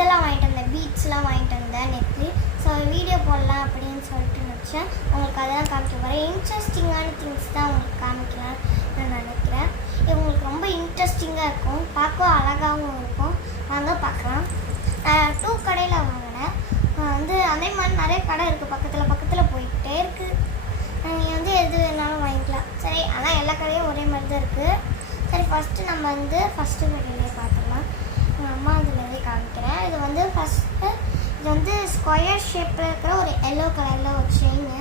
இதெல்லாம் வாங்கிட்டு வந்தேன், பீட்ஸ்லாம் வாங்கிட்டு வந்தேன் நேற்று. ஸோ வீடியோ போடலாம் அப்படின்னு சொல்லிட்டு நினச்சேன். உங்களுக்கு அதெல்லாம் காமிக்க போகிறேன். இன்ட்ரெஸ்டிங்கான திங்ஸ் தான் உங்களுக்கு காமிக்கலாம்னு நான் நினைக்கிறேன். இது உங்களுக்கு ரொம்ப இன்ட்ரெஸ்டிங்காக இருக்கும், பார்க்க அழகாகவும் இருக்கும். வாங்க பார்க்கலாம். 2 கடையில் வாங்கினேன். அதே மாதிரி நிறைய கடை இருக்குது, பக்கத்தில் போய்கிட்டே இருக்குது. நீங்கள் எது வேணாலும் வாங்கிக்கலாம். சரி, ஆனால் எல்லா கடையும் ஒரே மாதிரி தான் இருக்குது. சரி, ஃபஸ்ட்டு நம்ம ஃபஸ்ட்டு கடையிலே பார்த்துக்கலாம். எங்கள் அம்மா இதுலேருந்தே காமிக்கிறேன். இது ஃபஸ்ட்டு இது ஸ்கொயர் ஷேப்பில் இருக்கிற ஒரு எல்லோ கலரில் ஒரு செயின்னு.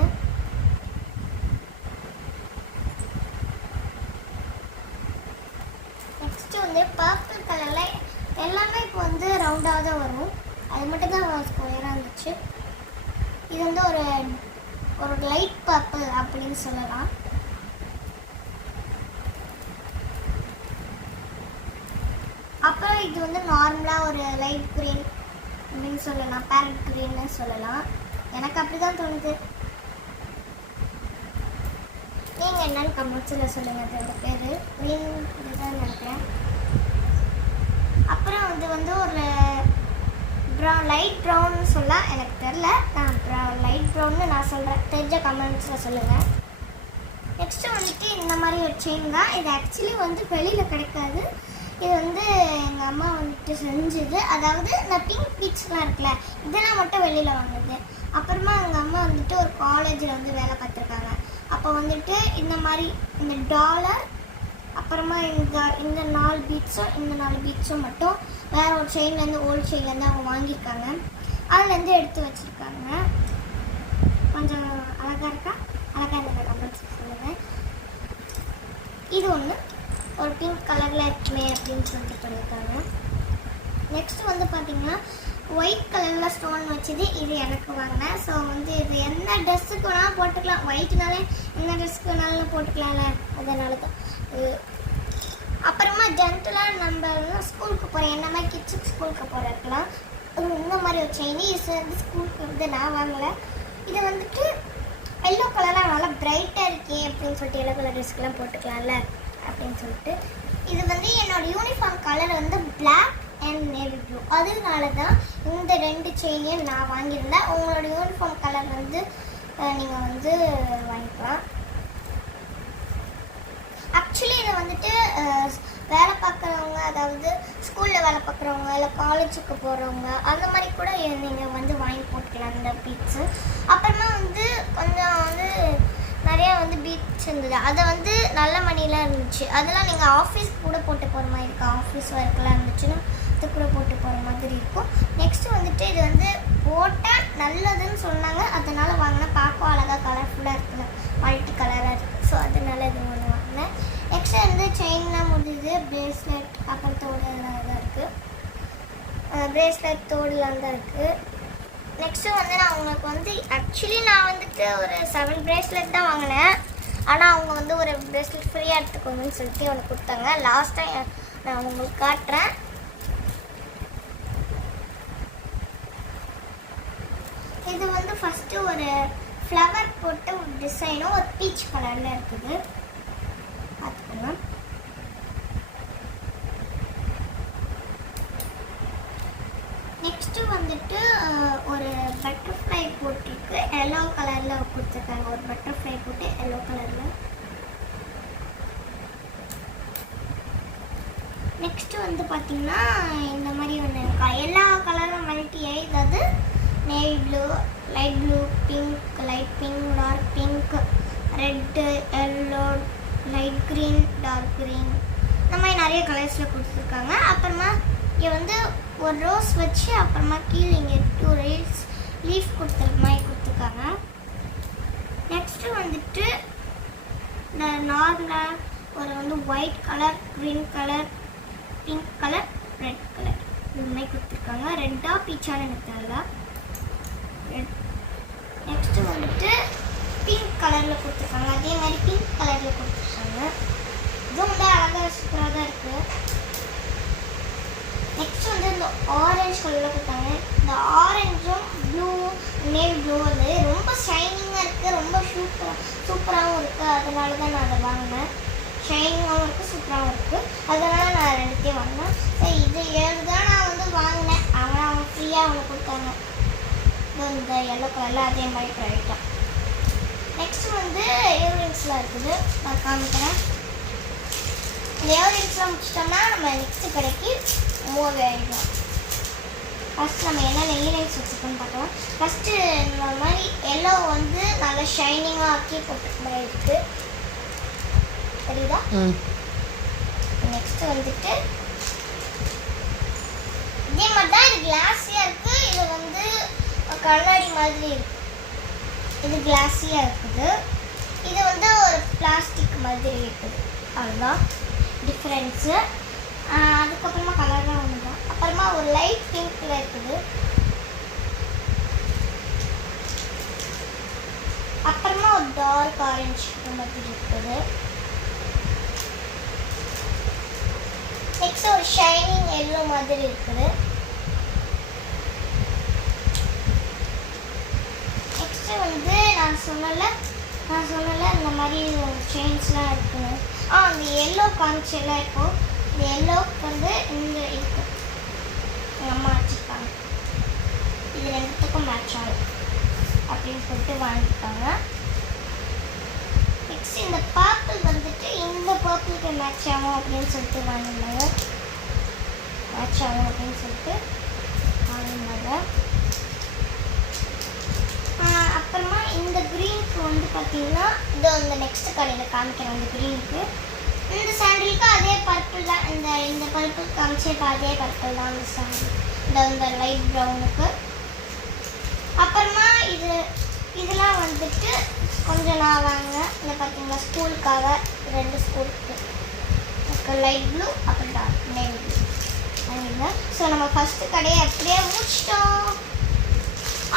நெக்ஸ்ட்டு பர்பிள் கலரில் எல்லாமே இப்போ ரவுண்டாக தான் வரும். அது மட்டும் தான் ஸ்கொயராக இருந்துச்சு. இது ஒரு லைட் பர்பிள் அப்படின்னு சொல்லலாம். அப்புறம் இது நார்மலாக ஒரு லைட் க்ரீன் அப்படின்னு சொல்லலாம், பேரட் க்ரீன்னு சொல்லலாம். எனக்கு அப்படி தான் தோணுது. நீங்கள் என்னன்னு கமெண்ட்ஸில் சொல்லுங்கள். ரெண்டு பேர் க்ரீன் தான் நினைக்கிறேன். அப்புறம் ஒரு லைட் ப்ரௌன்னு சொல்ல எனக்கு தெரில. நான் லைட் ப்ரௌன்னு நான் சொல்கிறேன், தெரிஞ்ச கமெண்ட்ஸில் சொல்லுங்கள். நெக்ஸ்ட்டு இந்த மாதிரி ஒரு செயின் தான். இது ஆக்சுவலி வெளியில் கிடைக்காது. இது எங்கள் அம்மா செஞ்சது. அதாவது இந்த பிங்க் பீட்ஸ்லாம் இருக்குல்ல, இதெல்லாம் மட்டும் வெளியில் வாங்குது. அப்புறமா எங்கள் அம்மா ஒரு காலேஜில் வேலை பார்த்துருக்காங்க. அப்போ இந்த மாதிரி இந்த டாலர், அப்புறமா இந்த 4 பீட்ஸும் இந்த 4 பீட்ஸும் மட்டும் வேறு ஒரு செயின்லேருந்து ஓல்டு செயின்லேருந்து அவங்க வாங்கியிருக்காங்க. அதுலேருந்து எடுத்து வச்சுருக்காங்க. கொஞ்சம் அழகாக இருக்கா? அழகாக இருந்த கமெண்ட்ஸ் சொல்லுங்கள். இது ஒரு பிங்க் கலரில் இருக்குமே அப்படின்னு சொல்லிட்டு பண்ணியிருக்காங்க. நெக்ஸ்ட்டு பார்த்தீங்கன்னா ஒயிட் கலரில் ஸ்டோன் வச்சது. இது எனக்கு வாங்கினேன். ஸோ இது எந்த ட்ரெஸ்ஸுக்கு வேணாலும் போட்டுக்கலாம். ஒயிட்னாலே எந்த ட்ரெஸ்ஸுக்கு வேணாலும் போட்டுக்கலாம்ல, அதனால தான். அப்புறமா ஜென்டலாக நம்ம ஸ்கூலுக்கு போகிறேன், என்ன மாதிரி கிட்ஸுக்கு ஸ்கூலுக்கு போகிறதுக்கலாம் இந்த மாதிரி ஒரு செயின். இது ஸ்கூலுக்கு நான் வாங்கலை. இது எல்லோ கலரில் நல்லா பிரைட்டாக இருக்கே அப்படின்னு சொல்லிட்டு எல்லோ கலர் ட்ரெஸ்க்கெலாம் போட்டுக்கலாம்ல அப்படின்னு சொல்லிட்டு. இது என்னோடய uniform colour black and navy blue. அதனால தான் இந்த 2 செயினையும் நான் வாங்கியிருந்தேன். உங்களோட யூனிஃபார்ம் கலர் நீங்கள் வாங்கிக்கலாம். ஆக்சுவலி இதை வேலை பார்க்குறவங்க, அதாவது ஸ்கூலில் வேலை பார்க்குறவங்க இல்லை காலேஜுக்கு போகிறவங்க அந்த மாதிரி கூட நீங்கள் வாங்கி போட்டுக்கலாம் இந்த பீட்ஸு. அப்புறமா கொஞ்சம் நிறையா பீட்ஸ் இருந்தது. அதை நல்ல மணிலாம் இருந்துச்சு. அதெல்லாம் நீங்கள் ஆஃபீஸ்க்கு கூட போட்டு போகிற மாதிரி இருக்கும். ஆஃபீஸ் ஒர்க்கெலாம் இருந்துச்சுன்னா அது கூட போட்டு போகிற மாதிரி இருக்கும். நெக்ஸ்ட்டு இது போட்டால் நல்லதுன்னு சொன்னாங்க. அதனால் வாங்கினா பார்க்க அழகாக கலர்ஃபுல்லாக இருக்குல்ல, மல்டி கலராக இருக்குது. ஸோ அதனால இது ஒன்று வாங்கினேன். நெக்ஸ்ட்டு செயின்லாம் முடியுது. ப்ரேஸ்லெட் அப்புறம் தோடுலாம் தான் இருக்குது. ப்ரேஸ்லெட் தோடுலாம் தான் இருக்குது. நெக்ஸ்ட்டு நான் உங்களுக்கு ஆக்சுவலி நான் ஒரு 7 ப்ரேஸ்லெட் தான் வாங்கினேன். ஆனால் அவங்க ஒரு ப்ரேஸ்லெட் ஃப்ரீயாக எடுத்துக்கோங்கன்னு சொல்லிட்டு ஒன்று கொடுத்தாங்க. லாஸ்ட் டைம் நான் உங்களுக்கு காட்டுறேன். இது ஃபஸ்ட்டு ஒரு ஃப்ளவர் போட்டு ஒரு டிசைனும் ஒரு பீச் கலரில் இருக்குது, பார்த்துக்கோங்க. நெக்ஸ்ட்டு ஒரு பட்டர்ஃப்ளை போட்டிருக்கு, எல்லோ கலரில் கொடுத்துருக்காங்க. ஒரு பட்டர்ஃப்ளை போட்டு எல்லோ கலரில். நெக்ஸ்ட்டு பார்த்தீங்கன்னா இந்த மாதிரி ஒன்று இருக்கா, எல்லா கலரும் மல்டியாகி, அதாவது navy blue, light blue, pink, light pink, dark pink, red, yellow, light green, dark green, இந்த மாதிரி நிறைய கலர்ஸில் கொடுத்துருக்காங்க. அப்புறமா இங்கே ஒரு ரோஸ் வச்சு அப்புறமா கீழே இங்கே 2 லீஃப் கொடுத்துருக்க மாதிரி கொடுத்துருக்காங்க. நெக்ஸ்ட்டு நார்மலாக ஒரு white colour, green colour, pink colour, red colour இந்த மாதிரி கொடுத்துருக்காங்க. ரெட்டாக பீச்சான எனக்கு தெரியல. நெக்ஸ்ட்டு பிங்க் கலரில் கொடுத்துருக்காங்க. அதே மாதிரி பிங்க் கலரில் கொடுத்துருக்காங்க. இதுவும் அழகாக சூப்பராக தான் இருக்குது. நெக்ஸ்ட்டு இந்த ஆரஞ்சு கலரில் கொடுத்தாங்க. இந்த ஆரஞ்சும் ப்ளூ, நேவி ப்ளூ ரொம்ப ஷைனிங்காக இருக்குது, ரொம்ப சூப்பராகவும் இருக்குது. அதனால தான் நான் அதை வாங்கினேன். ஷைனிங்காகவும் இருக்குது, சூப்பராகவும் இருக்குது. அதனால் நான் ரெண்டுத்தையும் வாங்கினேன். சரி, இது தான் நான் வந்து வாங்கினேன். அவங்க ஃப்ரீயாக அவங்க கொடுத்தாங்க. இந்த எல்லோ கலரில் அதே மாதிரி ப்ரைட்டாக. நெக்ஸ்ட்டு வந்து இயர்ரிங்ஸ்லாம் இருக்குது, நான் காமிக்கிறேன். இந்த இயர்ரிங்ஸ்லாம் முடிச்சிட்டோம்னா நம்ம நெக்ஸ்ட்டு கடைக்கு மூவ் ஆகிடலாம். ஃபஸ்ட் நம்ம என்னென்ன இயர்ரிங்ஸ் வச்சுருக்கோன்னு பார்க்கலாம். ஃபஸ்ட்டு இந்த மாதிரி எல்லோ வந்து நல்லா ஷைனிங்காக ஆக்கி போட்டுக்க மாதிரி இருக்குது, தெரியுதா? நெக்ஸ்ட்டு வந்துட்டு இதே மாதிரி தான், இது கிளாஸியாக இருக்குது. இது வந்து கண்ணாடி மாதிரி இருக்குது. இது கிளாஸியாக இருக்குது, இது வந்து ஒரு பிளாஸ்டிக் மாதிரி இருக்குது. அதுதான் டிஃப்ரென்ஸு. அதுக்கப்புறமா கலர்லாம் ஒன்று தான். அப்புறமா ஒரு லைட் பிங்க்கில் இருக்குது. அப்புறமா ஒரு டார்க் ஆரஞ்சு மாதிரி இருக்குது. நெக்ஸ்ட் ஒரு ஷைனிங் எல்லோ மாதிரி இருக்குது. நெக்ஸ்ட்டு வந்து நான் சொன்னல இந்த மாதிரி செயின்ஸ்லாம் இருக்குது. அந்த எல்லோ காமிச்செல்லாம் இருக்கும். இந்த எல்லோவுக்கு வந்து இந்த இருக்கு எங்கள் அம்மா வச்சுருக்காங்க. இது ரெண்டுத்துக்கும் மேட்ச் ஆகும் அப்படின்னு சொல்லிட்டு வாங்கிட்டாங்க. நெக்ஸ்ட் இந்த பர்பிள் வந்துட்டு இந்த பர்பிளுக்கு மேட்ச் ஆகும் அப்படின்னு சொல்லிட்டு வாங்கினாங்க. மேட்ச் ஆகும் அப்படின்னு சொல்லிட்டு வாங்கினாங்க. அப்புறமா இந்த க்ரீனுக்கு வந்து பார்த்தீங்கன்னா இதோ இந்த நெக்ஸ்ட் கடையில் காமிக்கிறேன். இந்த க்ரீனுக்கு இந்த சாண்டிலுக்கு அதே பர்பிள் தான். இந்த பர்பிள் காமிச்சிருக்க அதே பர்பிள் தான் இந்த சாண்டில். இந்த லைட் ப்ரௌனுக்கு. அப்புறமா இதெல்லாம் வந்துட்டு கொஞ்சம் நான் வாங்கினேன். இந்த பார்த்தீங்களா ஸ்கூலுக்காக 2 ஸ்கூலுக்கு லைட் ப்ளூ அப்புறம் டார்க் நேவி ப்ளூ வாங்கினேன். ஸோ நம்ம ஃபஸ்ட்டு கடையை அப்படியே முடிச்சிட்டோம்.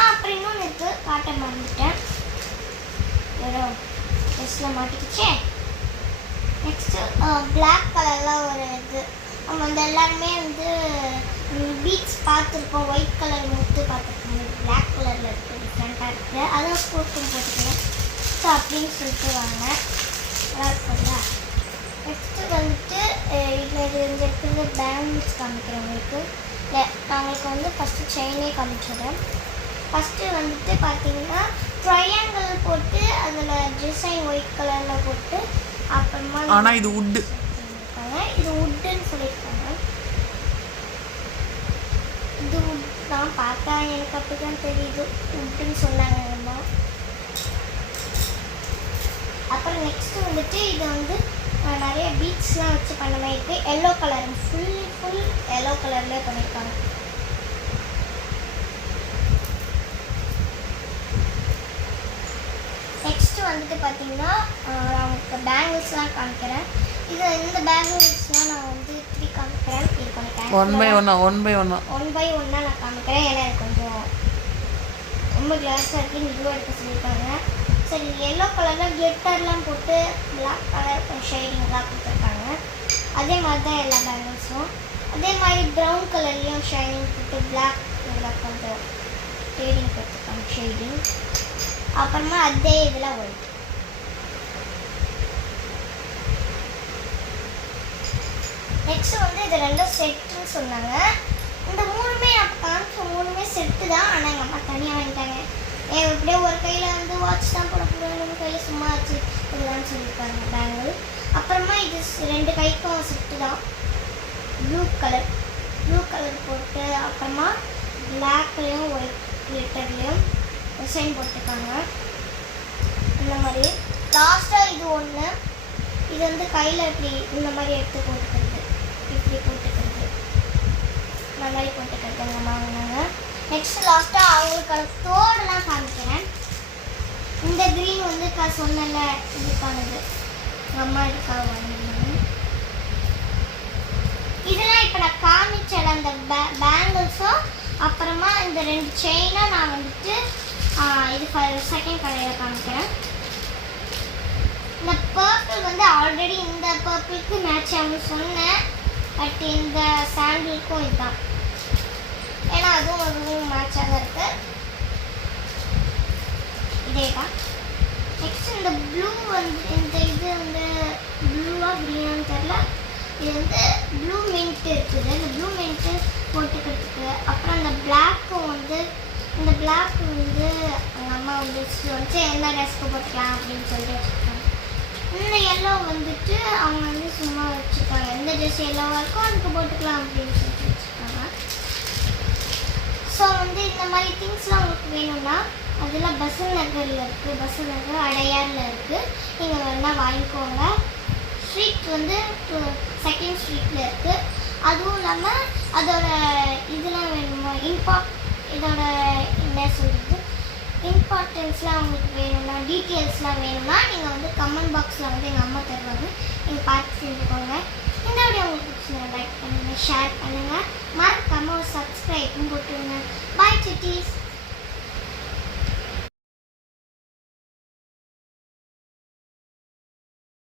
அப்புறம் இன்னொன்று இருக்குது, காட்ட மறந்துட்டேன். வெறும் ட்ரெஸ்ஸில் மாட்டிக்கிச்சே. நெக்ஸ்ட்டு பிளாக் கலரில் ஒரு இது நம்ம வந்து எல்லாருமே வந்து பீட்ஸ் பார்த்துருப்போம். ஒயிட் கலர் முத்து பார்த்துருக்கோம். பிளாக் கலரில் இருக்குது, டிஃப்ரெண்ட்டாக இருக்குது. அதுவும் ஸ்கூலுக்கும் போட்டுக்கிறேன். ஸோ அப்படின்னு சொல்லிட்டு வாங்க, நல்லா இருக்கும்ல. நெக்ஸ்ட்டு வந்துட்டு இதில் இந்த இடத்துல பேங்கிள்ஸ் காமிக்கிறேன் உங்களுக்கு. இல்லை நான் உங்களுக்கு வந்து ஃபஸ்ட்டு செயினே காமிச்சிடுறேன். ஃபஸ்ட்டு வந்துட்டு பார்த்தீங்கன்னா ட்ரையாங்கிள் போட்டு அதில் டிசைன் ஒயிட் கலரில் போட்டு அப்புறமா ஆனால் இது வுட்டு, இது வுட்டுன்னு சொல்லியிருக்காங்க. இது வுட் தான் பார்த்தா எனக்கு அப்படி தான் தெரியுது, வுட்டுன்னு சொன்னாங்க அம்மா. அப்புறம் நெக்ஸ்ட்டு வந்துட்டு இது வந்து நிறைய பீட்ஸ்லாம் வச்சு பண்ண மாதிரி இருக்குது. எல்லோ கலர் ஃபுல் எல்லோ கலர்லேயே பண்ணியிருக்காங்க. நெக்ஸ்ட்டு வந்துட்டு பார்த்தீங்கன்னா நான் உங்களுக்கு பேங்கிள்ஸ்லாம் காமிக்கிறேன். இந்த பேங்கிள்ஸ்லாம் நான் வந்து 3 காமிக்கிறேன். இது கொஞ்சம் ஒன் பை ஒன்னா நான் காமிக்கிறேன். ஏன்னா எனக்கு கொஞ்சம் ரொம்ப கிளாஸாக இருக்குது, இதுவும் எடுக்க சொல்லியிருக்காங்க. சரி, எல்லோ கலரில் கிளிட்டர்லாம் போட்டு பிளாக் கலர் ஷேடிங்லாம் கொடுத்துருக்காங்க. அதே மாதிரி தான் எல்லா பேங்கிள்ஸும். அதே மாதிரி ப்ரௌன் கலர்லேயும் ஷைனிங் போட்டு பிளாக் இதில் கொஞ்சம் ஷேடிங் கொடுத்துருக்காங்க, ஷேடிங். அப்புறமா அதே இதில் ஒயிட். நெக்ஸ்ட் வந்து இது 2 செட்டுன்னு சொன்னாங்க. இந்த 3மே அப்போ காமிச்ச 3மே செட்டு தான். ஆனால் எங்கள் அம்மா தனியாக வாங்கிட்டாங்க. எப்படியே ஒரு கையில் வந்து வாட்ச் தான் போட போகிறோம், இன்னொரு கையில் சும்மா வச்சு இதெல்லாம் சொல்லியிருக்காங்க பேங்கிள். அப்புறமா இது 2 கைக்கும் செட்டு தான். ப்ளூ கலர் போட்டு அப்புறமா பிளாக்லேயும் ஒயிட் கிளிட்டர்லேயும் டிசைன் போட்டுருக்காங்க. இந்த மாதிரி லாஸ்ட்டாக இது ஒன்று, இது வந்து கையில் இப்படி இந்த மாதிரி எடுத்து போட்டுக்கிறது, இப்படி போட்டுக்கிறது, இந்த மாதிரி போட்டுக்கிறது எங்கள் அம்மா வாங்கினாங்க. நெக்ஸ்ட் லாஸ்ட்டாக அவங்களுக்கான தோடெல்லாம் காமிக்கிறேன். இந்த க்ரீன் வந்து சொன்னல இதுக்கானது, எங்கள் அம்மா இதுக்காக வாங்கினாங்க. இதெல்லாம் இப்போ நான் காமிச்சல அந்த பேங்கிள்ஸும் அப்புறமா இந்த 2 செயினை நான் வந்துட்டு இது செகண்ட் கடையில் காமிக்கிறேன். இந்த பர்பிள் வந்து ஆல்ரெடி இந்த பர்பிளுக்கு மேட்ச் ஆகும் சொன்னேன். பட் இந்த சாண்டிலுக்கும் இதுதான், ஏன்னா அதுவும் மேட்சாக தான் இருக்குது. இதே தான். நெக்ஸ்ட் இந்த ப்ளூ வந்து இந்த இது வந்து ப்ளூவாக க்ரீனான்னு தெரில. இது வந்து ப்ளூ மின்ட் இருக்குது. இந்த ப்ளூ மின்ட்டு போட்டுக்கிறதுக்கு அப்புறம் அந்த பிளாக்கும் வந்து இந்த பிளாக் வந்து எங்கள் அம்மா வந்து வச்சு எந்த ட்ரெஸ்க்கு போட்டுக்கலாம் அப்படின்னு சொல்லிட்டு வச்சுருக்காங்க. இந்த எல்லோ வந்துட்டு அவங்க வந்து சும்மா வச்சுருக்காங்க. எந்த ட்ரெஸ் எல்லோவாக இருக்கோ அதுக்கு போட்டுக்கலாம் அப்படின்னு சொல்லிட்டு வச்சுருக்காங்க. ஸோ வந்து இந்த மாதிரி திங்ஸ்லாம் உங்களுக்கு வேணும்னா அதில் பசல் நகரில் இருக்குது, பசல் நகர் அடையாரில் இருக்குது. நீங்கள் வேணால் வாங்கிக்கோங்க. ஸ்ட்ரீட் வந்து 2nd ஸ்ட்ரீட்டில் இருக்குது. அதுவும் இல்லாமல் அதோட இதெல்லாம் வேணுமா இதோட என்ன சொல்கிறது இம்பார்ட்டன்ஸ்லாம் உங்களுக்கு வேணும்னா டீட்டெயில்ஸ்லாம் வேணும்னா நீங்கள் வந்து கமெண்ட் பாக்ஸில் வந்து எங்கள் அம்மா தருவாங்க. நீங்கள் பார்த்து செஞ்சுக்கோங்க. இந்த வீடியோ உங்களுக்கு பிடிச்சிருந்தா லைக் பண்ணுங்கள், ஷேர் பண்ணுங்கள், மறக்காமல் சப்ஸ்கிரைப்பும் போட்டுருங்க. பாய் சிட்டீஸ்.